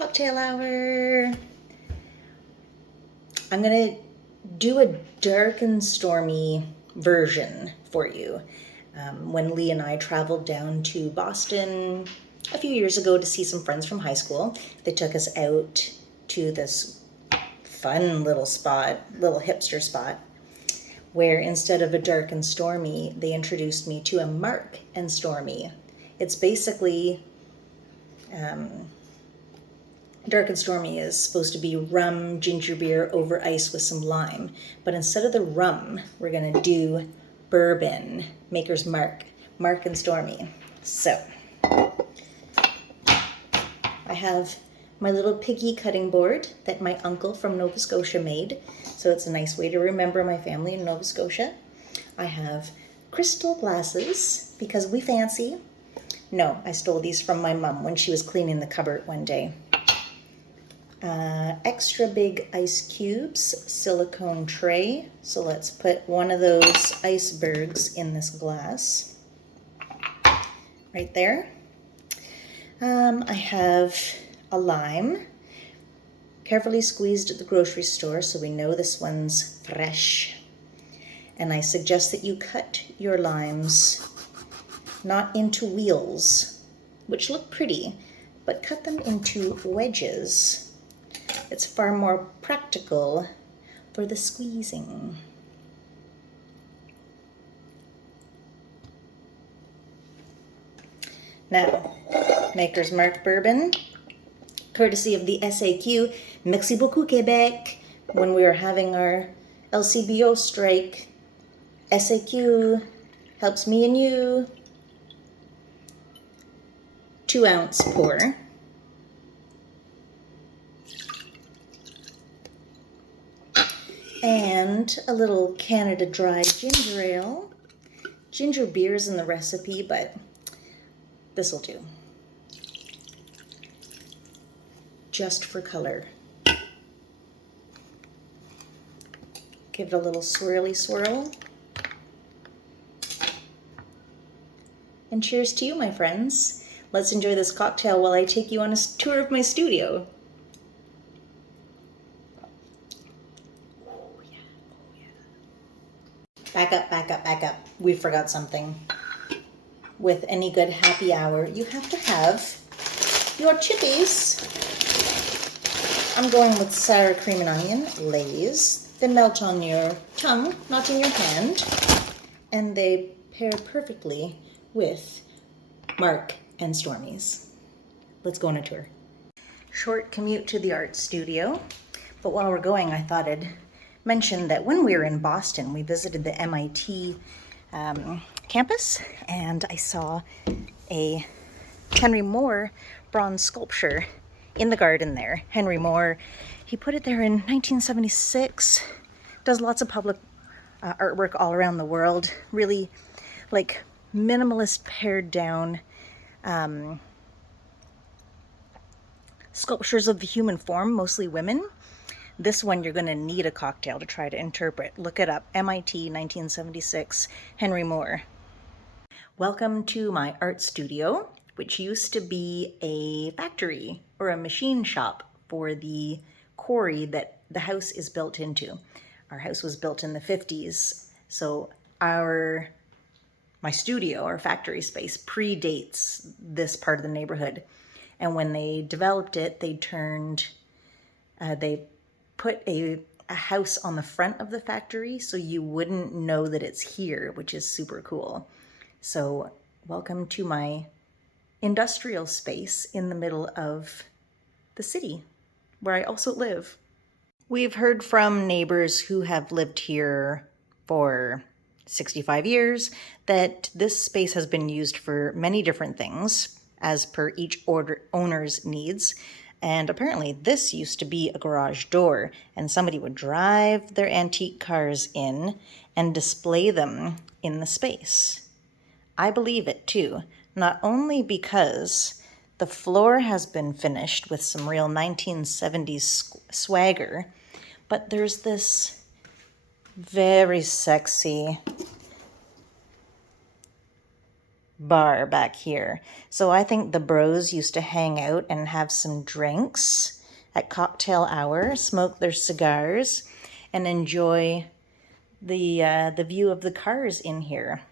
Cocktail hour. I'm gonna do a dark and stormy version for you. When Lee and I traveled down to Boston a few years ago to see some friends from high school, they took us out to this fun little spot, little hipster spot, where instead of a dark and stormy, they introduced me to a Mark and Stormy. It's basically, dark and stormy is supposed to be rum, ginger beer over ice with some lime. But instead of the rum, we're gonna do bourbon, Maker's Mark, Mark and Stormy. So, I have my little piggy cutting board that my uncle from Nova Scotia made. So it's a nice way to remember my family in Nova Scotia. I have crystal glasses because we fancy. No, I stole these from my mom when she was cleaning the cupboard one day. Extra big ice cubes, silicone tray. So let's put one of those icebergs in this glass. Right there. I have a lime, carefully squeezed at the grocery store so we know this one's fresh. And I suggest that you cut your limes not into wheels, which look pretty, but cut them into wedges. It's far more practical for the squeezing. Now, Maker's Mark bourbon, courtesy of the SAQ, Merci beaucoup Québec. When we were having our LCBO strike, SAQ helps me and you. 2-ounce pour. And a little Canada Dry ginger ale. Ginger beer's in the recipe, but this'll do. Just for color. Give it a little swirly swirl. And cheers to you, my friends. Let's enjoy this cocktail while I take you on a tour of my studio. Back up, back up, back up. We forgot something. With any good happy hour, you have to have your chippies. I'm going with sour cream and onion, Lay's. They melt on your tongue, not in your hand. And they pair perfectly with Mark and Stormy's. Let's go on a tour. Short commute to the art studio. But while we're going, I thought I'd mention that when we were in Boston, we visited the MIT campus, and I saw a Henry Moore bronze sculpture in the garden there. Henry Moore, he put it there in 1976, does lots of public artwork all around the world, really like minimalist, pared down sculptures of the human form, mostly women. This one you're going to need a cocktail to try to interpret. Look it up, MIT 1976, Henry Moore. Welcome to my art studio, which used to be a factory or a machine shop for the quarry that the house is built into. Our house was built in the 50s, so my studio, our factory space, predates this part of the neighborhood. And when they developed it, they put a house on the front of the factory so you wouldn't know that it's here, which is super cool. So welcome to my industrial space in the middle of the city where I also live. We've heard from neighbors who have lived here for 65 years that this space has been used for many different things as per each owner's needs. And apparently this used to be a garage door, and somebody would drive their antique cars in and display them in the space. I believe it too, not only because the floor has been finished with some real 1970s swagger, but there's this very sexy bar back here. So I think the bros used to hang out and have some drinks at cocktail hour, smoke their cigars, and enjoy the view of the cars in here.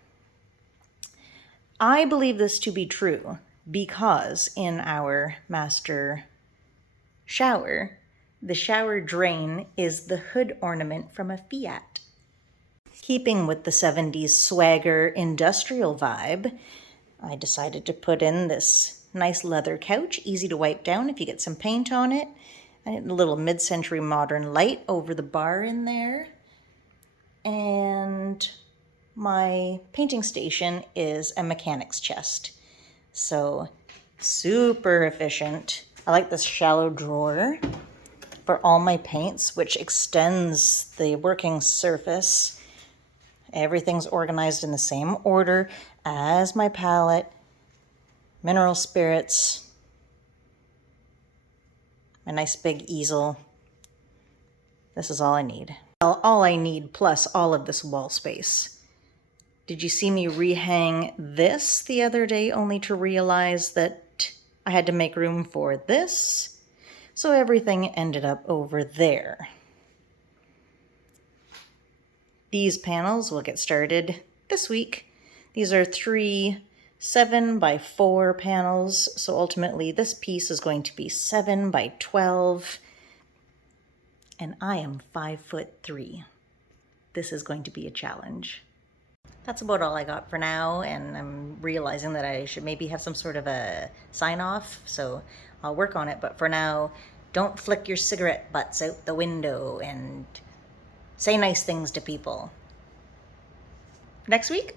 I believe this to be true because in our master shower, the shower drain is the hood ornament from a Fiat. Keeping with the 70s swagger industrial vibe, I decided to put in this nice leather couch, easy to wipe down if you get some paint on it. I had a little mid-century modern light over the bar in there. And my painting station is a mechanic's chest. So super efficient. I like this shallow drawer for all my paints, which extends the working surface. Everything's organized in the same order as my palette, mineral spirits, a nice big easel. This is all I need. Well, all I need plus all of this wall space. Did you see me rehang this the other day only to realize that I had to make room for this? So everything ended up over there. These panels will get started this week. These are 3 7x4 panels, so ultimately this piece is going to be 7x12, and I am 5'3". This is going to be a challenge. That's about all I got for now, and I'm realizing that I should maybe have some sort of a sign-off, so I'll work on it. But for now, don't flick your cigarette butts out the window and say nice things to people. Next week,